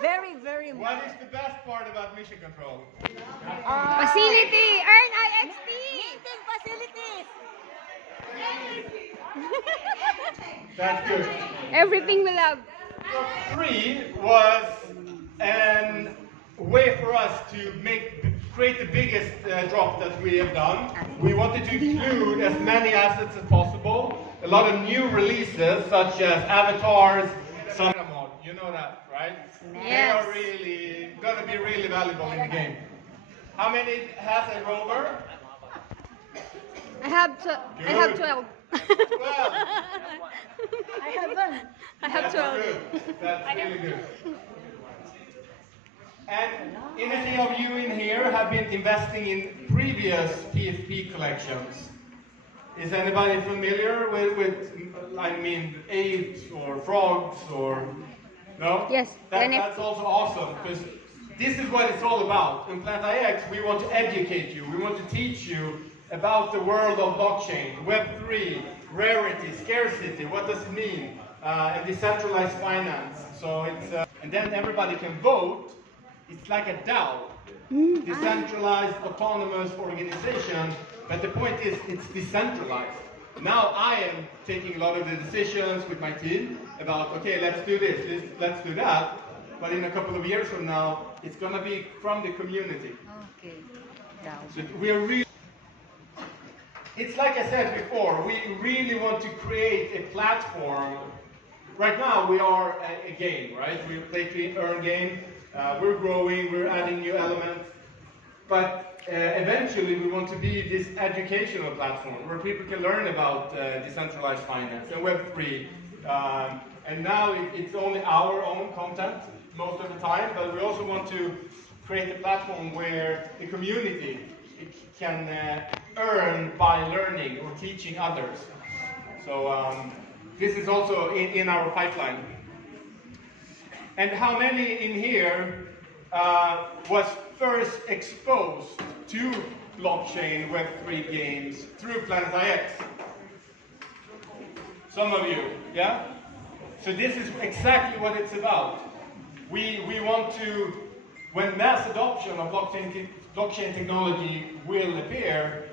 Very, very much. What is the best part about mission control? Facility! Earn IXT! Meeting facilities. That's good. Everything we love. 3 was a way for us to create the biggest drop that we have done. We wanted to include as many assets as possible. A lot of new releases such as avatars, some mod. You know that, right? Yes. They are really going to be really valuable in the game. How many has a rover? I have 12. 12. I have one. I have 12. Good. That's really good. And any of you in here have been investing in previous PFP collections? Is anybody familiar with I mean, apes or frogs or no? Yes. That's also awesome because this is what it's all about. In Planet IX, we want to educate you. We want to teach you about the world of blockchain, Web3, rarity, scarcity. What does it mean? And decentralized finance. So it's and then everybody can vote. It's like a DAO, decentralized autonomous organization. But the point is, it's decentralized. Now I am taking a lot of the decisions with my team about, okay, let's do this, let's do that. But in a couple of years from now, it's going to be from the community. Okay. So we're really. It's like I said before, we really want to create a platform. Right now we are a game, right? We play to earn game. We're growing, we're adding new elements. But eventually we want to be this educational platform where people can learn about decentralized finance and Web3. And now it's only our own content most of the time, but we also want to create a platform where the community can earn by learning or teaching others. So this is also in our pipeline. And how many in here was first exposed to blockchain Web3 games through Planet IX? Some of you, yeah? So this is exactly what it's about. We want to, when mass adoption of blockchain technology will appear,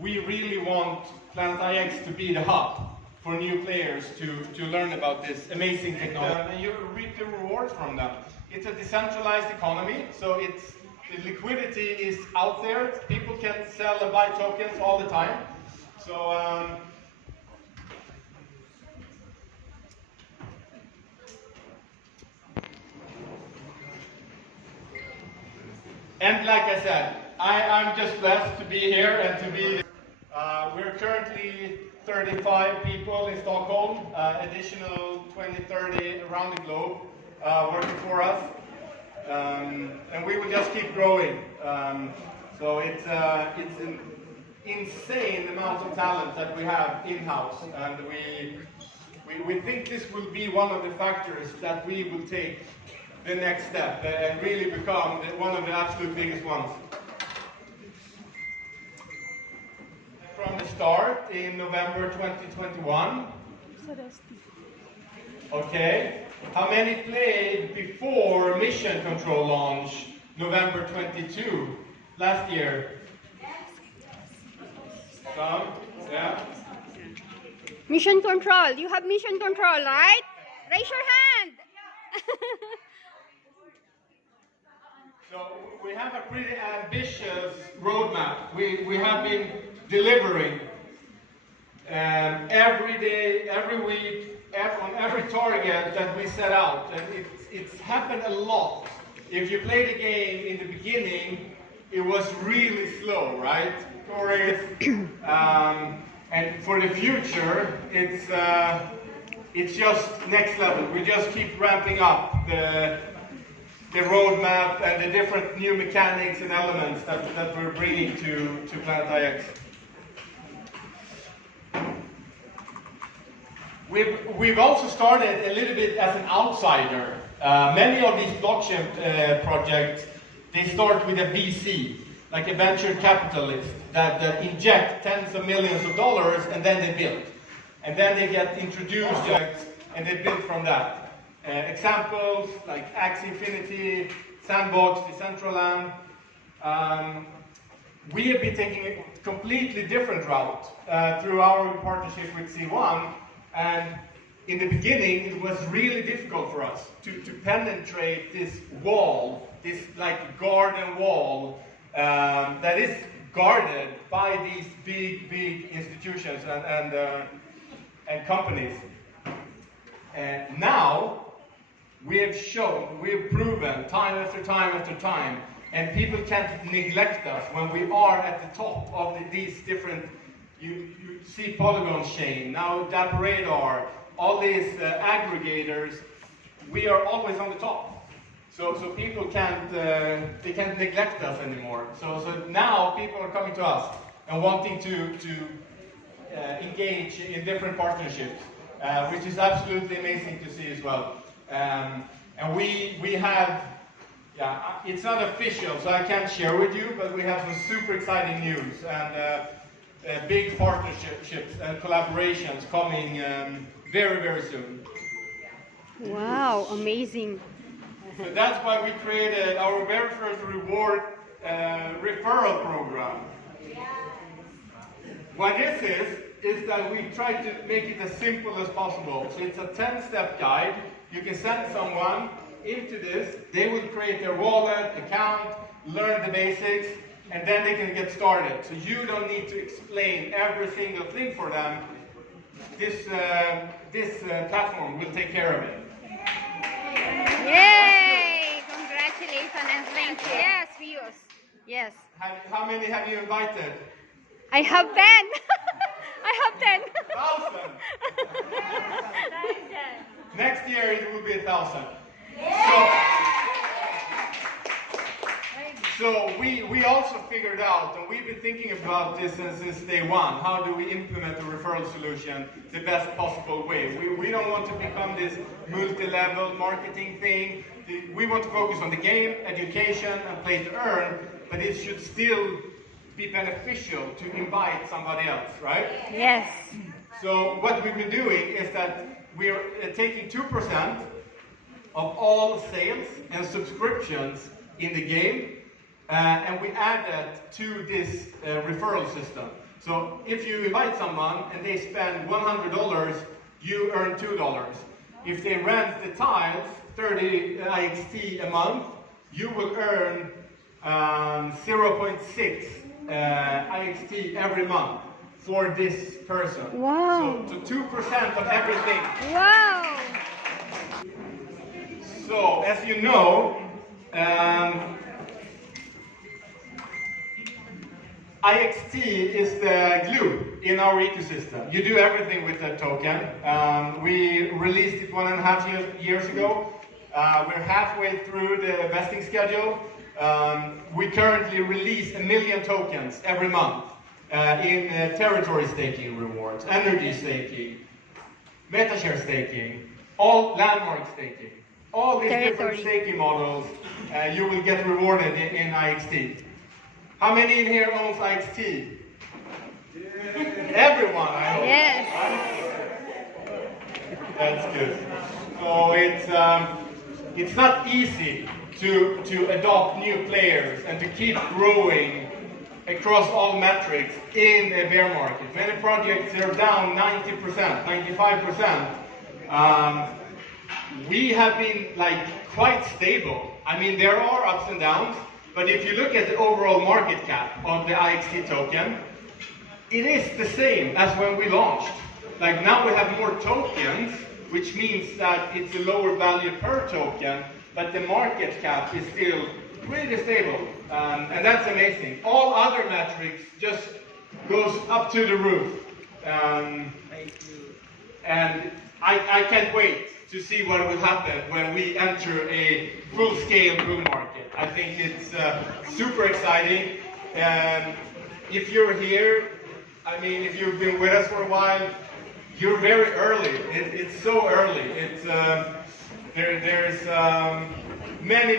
we really want Planet IX to be the hub for new players to learn about this amazing technology. And you reap the rewards from that. It's a decentralized economy, so the liquidity is out there. People can sell and buy tokens all the time. So and like I said, I'm just blessed to be here and to be. We're currently 35 people in Stockholm, additional 20, 30 around the globe working for us. And we will just keep growing. So it's an insane amount of talent that we have in-house. And we think this will be one of the factors that we will take the next step and really become one of the absolute biggest ones. From the start in November 2021. Okay. How many played before Mission Control launch, November 22, last year? Some? Yeah? Mission Control. You have Mission Control, right? Raise your hand. So we have a pretty ambitious roadmap. We have been delivering every day, every week, on every target that we set out. And it's happened a lot. If you play the game in the beginning, it was really slow, right? And for the future, it's just next level. We just keep ramping up the roadmap and the different new mechanics and elements that we're bringing to Planet IX. We've also started a little bit as an outsider. Many of these blockchain projects, they start with a VC, like a venture capitalist, that inject tens of millions of dollars and then they build. And then they get introduced and they build from that. examples like Axie Infinity, Sandbox, Decentraland. We have been taking a completely different route through our partnership with C1, and in the beginning it was really difficult for us to penetrate this wall, this like garden wall that is guarded by these big institutions and companies. Now we have shown, we have proven time after time, and people can't neglect us when we are at the top of these different, you see Polygon Chain, now Dapper Radar, all these aggregators, we are always on the top. So people can't, they can't neglect us anymore. So now people are coming to us and wanting to engage in different partnerships, which is absolutely amazing to see as well. And we have, yeah, it's not official, so I can't share with you, but we have some super exciting news and big partnerships and collaborations coming very, very soon. Wow, amazing. So that's why we created our very first reward referral program. What this is that we try to make it as simple as possible. So it's a 10-step guide. You can send someone into this, they will create their wallet, account, learn the basics, and then they can get started. So you don't need to explain every single thing for them. This platform will take care of it. Yay! Congratulations and thank you. Yes, Rios. Yes. How many have you invited? I have 10. I have 10. 1,000. Next year it will be 1,000. So we also figured out, and we've been thinking about this since day one, how do we implement the referral solution the best possible way? We don't want to become this multi-level marketing thing. We want to focus on the game, education, and play to earn, but it should still be beneficial to invite somebody else, right? Yes. So what we've been doing is that we're taking 2% of all sales and subscriptions in the game, and we add that to this referral system. So if you invite someone and they spend $100, you earn $2. If they rent the tiles, 30 IXT a month, you will earn 0.6 IXT every month for this person. Wow. So 2% of everything. Wow. So, as you know, IXT is the glue in our ecosystem. You do everything with that token. We released it 1.5 years ago. We're halfway through the vesting schedule. We currently release 1 million tokens every month in territory staking rewards, energy staking, metashare staking, all landmark staking. All these different staking models, you will get rewarded in IXT. How many in here owns IXT? Everyone, I hope. Yes. That's good. So it's not easy to adopt new players and to keep growing across all metrics in a bear market. Many projects are down 90%, 95%. We have been quite stable. I mean, there are ups and downs, but if you look at the overall market cap of the IXT token, it is the same as when we launched. Like now we have more tokens, which means that it's a lower value per token, but the market cap is still pretty stable, and that's amazing. All other metrics just goes up to the roof, and I can't wait to see what will happen when we enter a full-scale bull market. I think it's super exciting. If you're here, I mean, if you've been with us for a while, you're very early. It's so early. It's there's many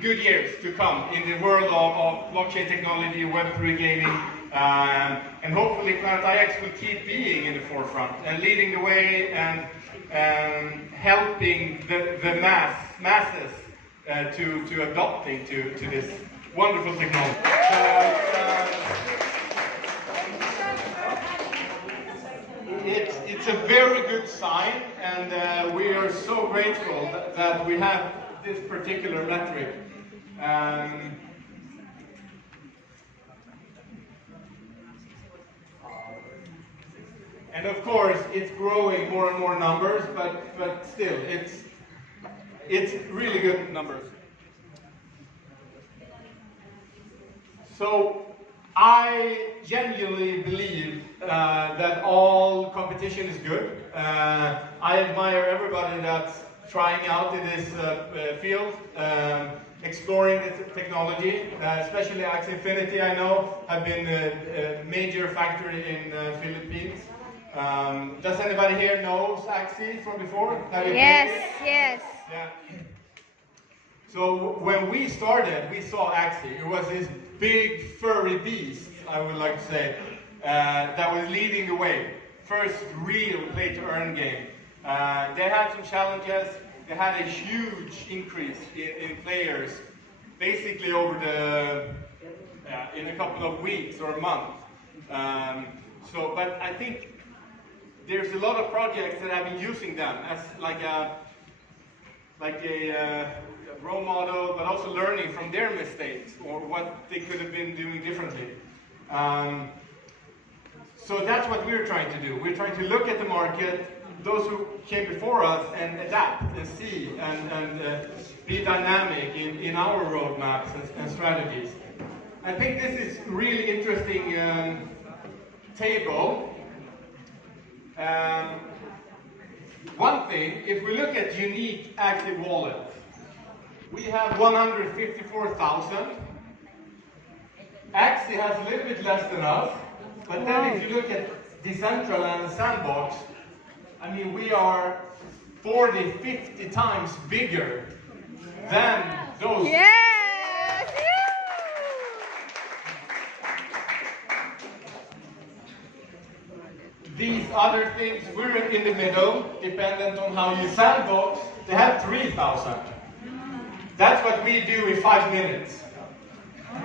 good years to come in the world of blockchain technology, Web3 gaming, and hopefully Planet IX will keep being in the forefront and leading the way and helping the masses to adopting to this wonderful technology. It's a very good sign, and we are so grateful that we have this particular metric. And of course, it's growing more and more numbers, but still, it's really good numbers. So I genuinely believe that all competition is good. I admire everybody that's trying out in this field, exploring this technology, especially Axie Infinity, I know, have been a major factor in Philippines. Does anybody here know Axie from before? Have you Yes, played it? yes. Yeah. So when we started, we saw Axie. It was this big furry beast, I would like to say, that was leading the way. First real play-to-earn game. They had some challenges. They had a huge increase in players, basically over in a couple of weeks or a month. But I think there's a lot of projects that have been using them as like a role model, but also learning from their mistakes or what they could have been doing differently. So that's what we're trying to do. We're trying to look at the market, those who came before us, and adapt and see and be dynamic in our roadmaps and strategies. I think this is really interesting table. One thing, if we look at unique active wallets, we have 154,000. Axie has a little bit less than us, but then if you look at Decentral and Sandbox, I mean, we are 40, 50 times bigger than those. Yes! These other things, we're in the middle, dependent on how you Sandbox. They have 3,000. That's what we do in 5 minutes.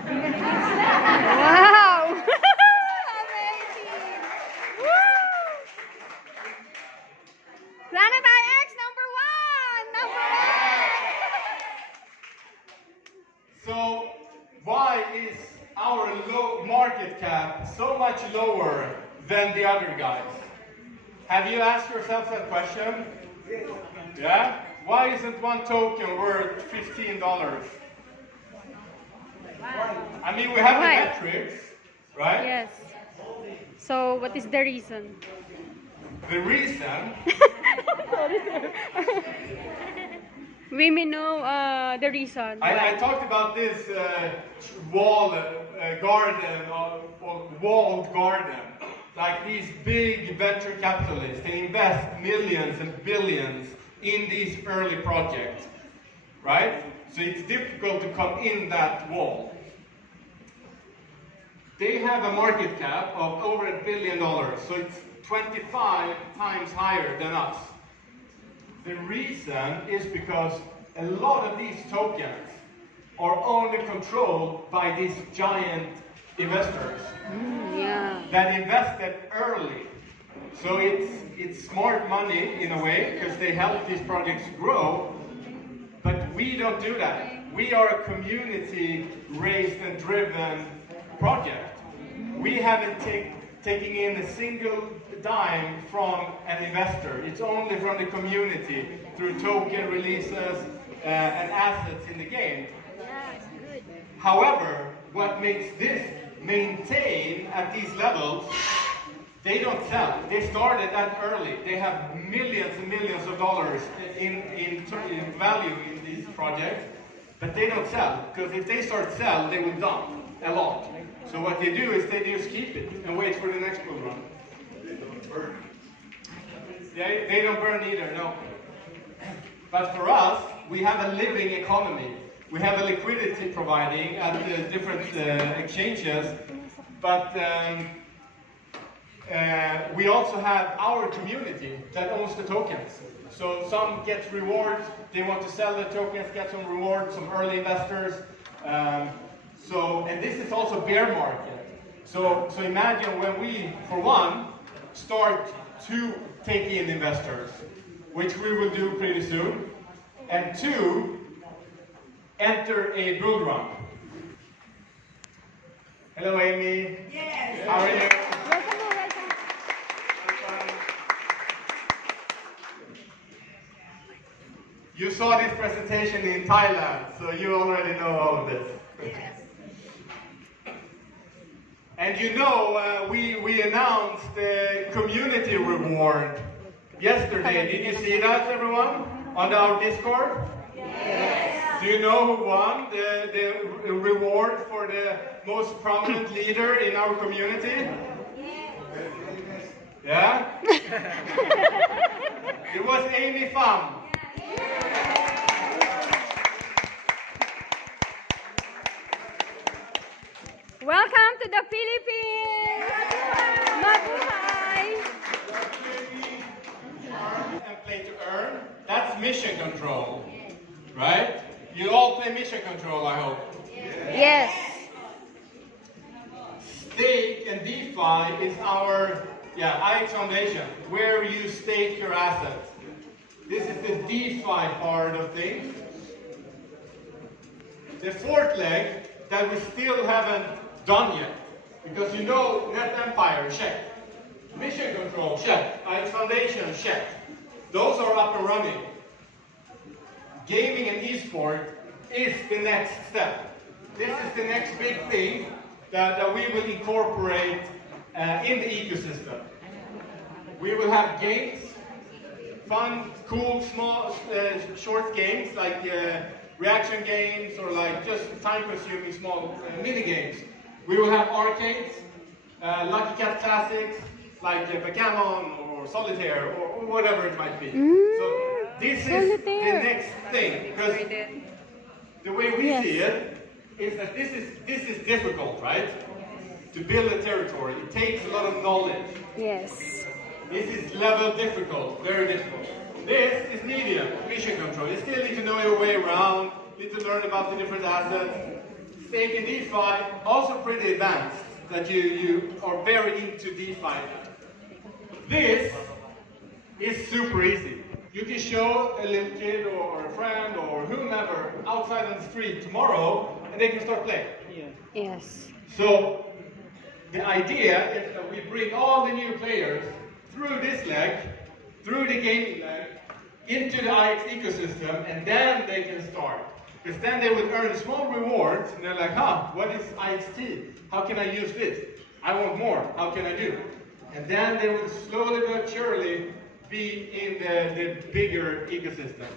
Wow! Amazing! Woo! Planet IX number 1! So why is our low market cap so much lower than the other guys? Have you asked yourself that question? Yeah? Why isn't one token worth $15? I mean, we have the metrics, right? Yes. So, what is the reason? The reason... We may know the reason. I talked about this walled garden. Like these big venture capitalists, they invest millions and billions in these early projects, right? So it's difficult to come in that wall. They have a market cap of over $1 billion, so it's 25 times higher than us. The reason is because a lot of these tokens are only controlled by these giant investors that invested early. So it's smart money in a way because they help these projects grow, but we don't do that. We are a community-raised and driven project. We haven't taken in a single dime from an investor. It's only from the community through token releases and assets in the game. However, what makes this maintain at these levels, they don't sell. They started that early. They have millions and millions of dollars in value in these projects, but they don't sell, because if they start sell, they will dump a lot. So what they do is they just keep it and wait for the next bull run. They don't burn. They don't burn either, no. But for us, we have a living economy. We have a liquidity providing at the different exchanges, but we also have our community that owns the tokens. So some get rewards, they want to sell the tokens, get some rewards, some early investors. And this is also bear market. So imagine when we, for one, start to take in investors, which we will do pretty soon, and two, enter a bull run. Hello, Amy. Yes. How are you? Welcome. You saw this presentation in Thailand, so you already know all of this. Yes. And you know, we announced the community reward yesterday. Did you see that, everyone? On our Discord? Yes. Do you know who won the reward for the most prominent leader in our community? Yeah? It was Amy Pham. Welcome to the Philippines! Mabuhay! And play to earn, that's mission control, right? You all play mission control, I hope. Yes. Stake and DeFi is our IX Foundation, where you stake your assets. This is the DeFi part of things. The fourth leg that we still haven't done yet, because you know Net Empire, check. Mission control, check. IX Foundation, check. Those are up and running. Gaming and esport is the next step. This is the next big thing that we will incorporate in the ecosystem. We will have games, fun, cool, small, short games like reaction games or like just time-consuming small mini games. We will have arcades, Lucky Cat classics like Backgammon or Solitaire or whatever it might be. So this is the next thing, because the way we see it is that this is difficult, right? To build a territory, it takes a lot of knowledge. Yes. This is level difficult, very difficult. This is medium, mission control. You still need to know your way around, need to learn about the different assets. Stake and DeFi, also pretty advanced, that you are very into DeFi. This is super easy. You can show a little kid or a friend or whomever outside on the street tomorrow, and they can start playing. Yes. So the idea is that we bring all the new players through this leg, through the gaming leg, into the IX ecosystem, and then they can start. Because then they will earn small rewards, and they're like, what is IXT? How can I use this? I want more. How can I do? And then they will slowly but surely be in the bigger ecosystem.